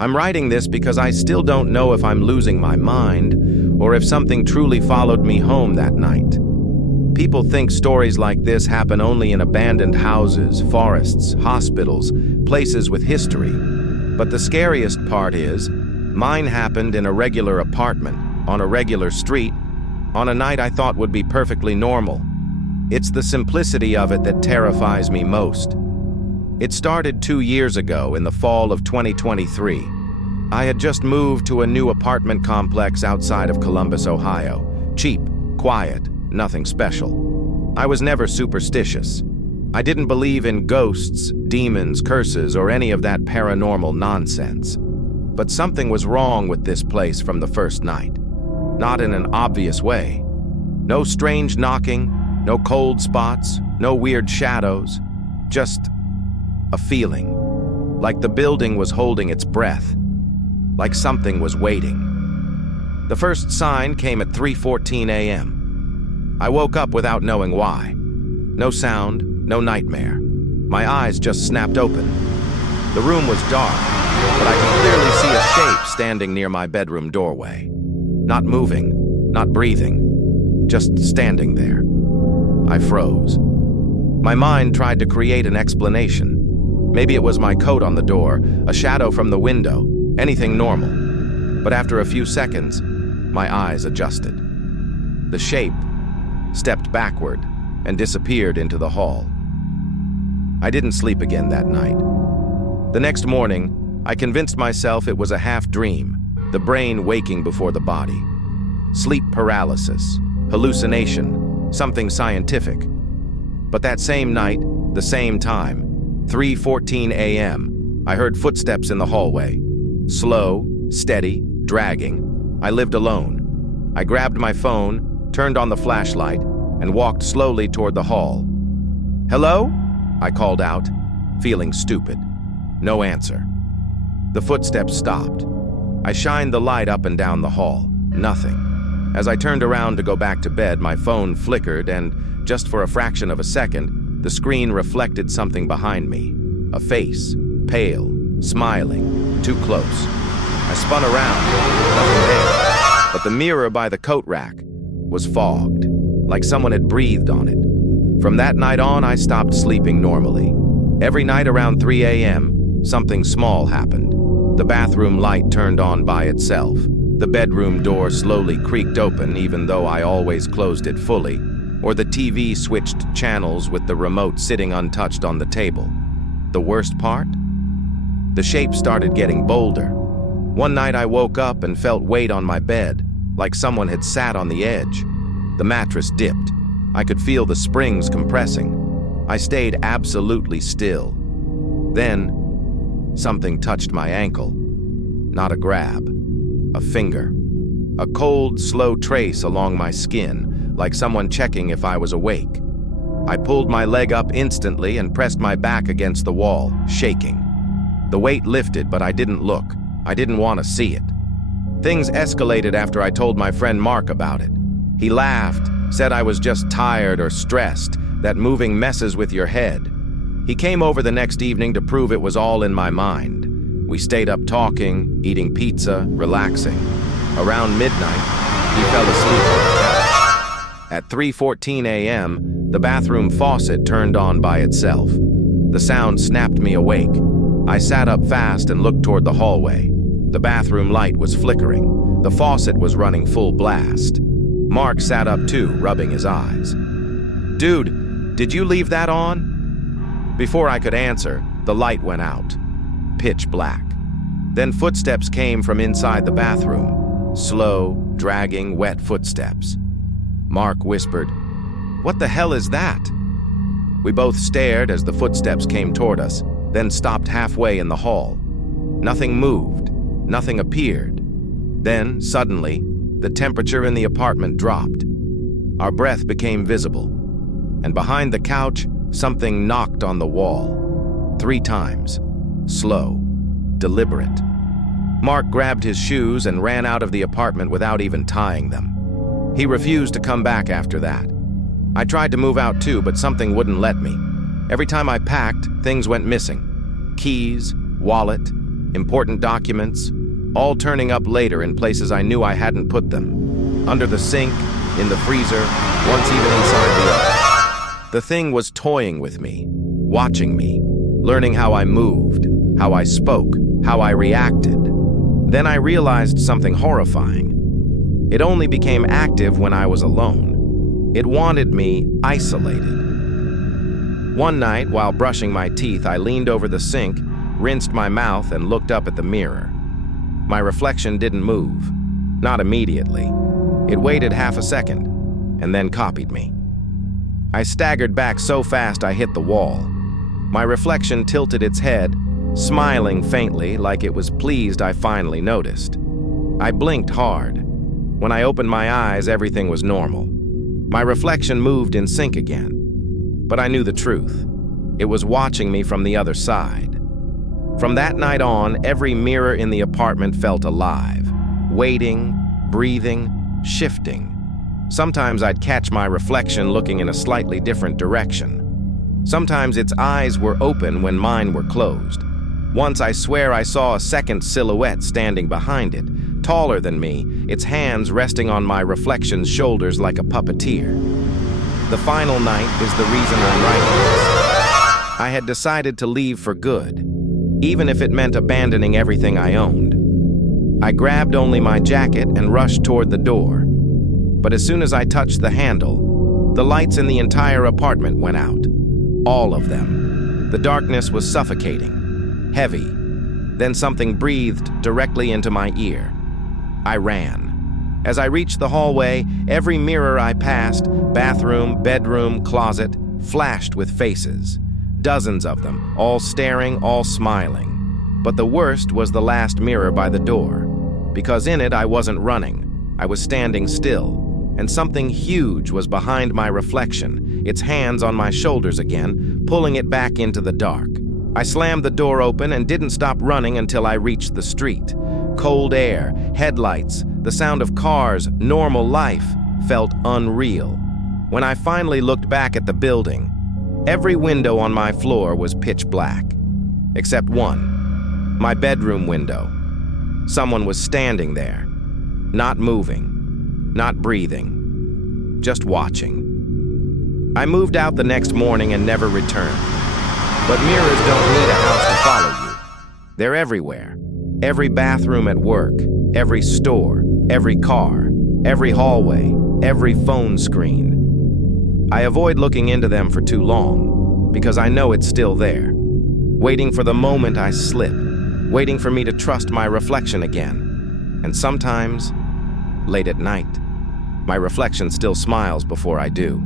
I'm writing this because I still don't know if I'm losing my mind or if something truly followed me home that night. People think stories like this happen only in abandoned houses, forests, hospitals, places with history. But the scariest part is, mine happened in a regular apartment, on a regular street, on a night I thought would be perfectly normal. It's the simplicity of it that terrifies me most. It started 2 years ago in the fall of 2023. I had just moved to a new apartment complex outside of Columbus, Ohio. Cheap, quiet, nothing special. I was never superstitious. I didn't believe in ghosts, demons, curses, or any of that paranormal nonsense. But something was wrong with this place from the first night. Not in an obvious way. No strange knocking, no cold spots, no weird shadows. Just a feeling. Like the building was holding its breath. Like something was waiting. The first sign came at 3:14 a.m. I woke up without knowing why. No sound, no nightmare. My eyes just snapped open. The room was dark, but I could clearly see a shape standing near my bedroom doorway. Not moving, not breathing, just standing there. I froze. My mind tried to create an explanation. Maybe it was my coat on the door, a shadow from the window, anything normal. But after a few seconds, my eyes adjusted. The shape stepped backward and disappeared into the hall. I didn't sleep again that night. The next morning, I convinced myself it was a half dream, the brain waking before the body. Sleep paralysis, hallucination, something scientific. But that same night, the same time, 3:14 a.m., I heard footsteps in the hallway. Slow, steady, dragging. I lived alone. I grabbed my phone, turned on the flashlight, and walked slowly toward the hall. "Hello?" I called out, feeling stupid. No answer. The footsteps stopped. I shined the light up and down the hall. Nothing. As I turned around to go back to bed, my phone flickered and, just for a fraction of a second, the screen reflected something behind me. A face, pale, smiling, too close. I spun around, nothing there, but the mirror by the coat rack was fogged, like someone had breathed on it. From that night on, I stopped sleeping normally. Every night around 3 a.m., something small happened. The bathroom light turned on by itself. The bedroom door slowly creaked open even though I always closed it fully, or the TV switched channels with the remote sitting untouched on the table. The worst part? The shape started getting bolder. One night I woke up and felt weight on my bed, like someone had sat on the edge. The mattress dipped. I could feel the springs compressing. I stayed absolutely still. Then, something touched my ankle. Not a grab. A finger. A cold, slow trace along my skin, like someone checking if I was awake. I pulled my leg up instantly and pressed my back against the wall, shaking. The weight lifted, but I didn't look. I didn't want to see it. Things escalated after I told my friend Mark about it. He laughed, said I was just tired or stressed, that moving messes with your head. He came over the next evening to prove it was all in my mind. We stayed up talking, eating pizza, relaxing. Around midnight, he fell asleep on the couch. At 3:14 a.m., the bathroom faucet turned on by itself. The sound snapped me awake. I sat up fast and looked toward the hallway. The bathroom light was flickering. The faucet was running full blast. Mark sat up too, rubbing his eyes. "Dude, did you leave that on?" Before I could answer, the light went out. Pitch black. Then footsteps came from inside the bathroom. Slow, dragging, wet footsteps. Mark whispered, "What the hell is that?" We both stared as the footsteps came toward us, then stopped halfway in the hall. Nothing moved. Nothing appeared. Then, suddenly, the temperature in the apartment dropped. Our breath became visible. And behind the couch, something knocked on the wall. 3 times. Slow. Deliberate. Mark grabbed his shoes and ran out of the apartment without even tying them. He refused to come back after that. I tried to move out too, but something wouldn't let me. Every time I packed, things went missing. Keys, wallet, important documents, all turning up later in places I knew I hadn't put them. Under the sink, in the freezer, once even inside the oven. The thing was toying with me, watching me, learning how I moved, how I spoke, how I reacted. Then I realized something horrifying. It only became active when I was alone. It wanted me isolated. One night, while brushing my teeth, I leaned over the sink, rinsed my mouth, and looked up at the mirror. My reflection didn't move. Not immediately. It waited half a second, and then copied me. I staggered back so fast I hit the wall. My reflection tilted its head, smiling faintly like it was pleased I finally noticed. I blinked hard. When I opened my eyes, everything was normal. My reflection moved in sync again. But I knew the truth. It was watching me from the other side. From that night on, every mirror in the apartment felt alive, waiting, breathing, shifting. Sometimes I'd catch my reflection looking in a slightly different direction. Sometimes its eyes were open when mine were closed. Once I swear I saw a second silhouette standing behind it, taller than me, its hands resting on my reflection's shoulders like a puppeteer. The final night is the reason I'm writing this. I had decided to leave for good, even if it meant abandoning everything I owned. I grabbed only my jacket and rushed toward the door. But as soon as I touched the handle, the lights in the entire apartment went out. All of them. The darkness was suffocating, heavy. Then something breathed directly into my ear. I ran. As I reached the hallway, every mirror I passed, bathroom, bedroom, closet, flashed with faces. Dozens of them, all staring, all smiling. But the worst was the last mirror by the door. Because in it I wasn't running. I was standing still. And something huge was behind my reflection, its hands on my shoulders again, pulling it back into the dark. I slammed the door open and didn't stop running until I reached the street. Cold air, headlights, the sound of cars, normal life felt unreal. When I finally looked back at the building, every window on my floor was pitch black. Except one, my bedroom window. Someone was standing there, not moving, not breathing, just watching. I moved out the next morning and never returned. But mirrors don't need a house to follow you. They're everywhere. Every bathroom at work, every store, every car, every hallway, every phone screen. I avoid looking into them for too long, because I know it's still there, waiting for the moment I slip, waiting for me to trust my reflection again. And sometimes, late at night, my reflection still smiles before I do.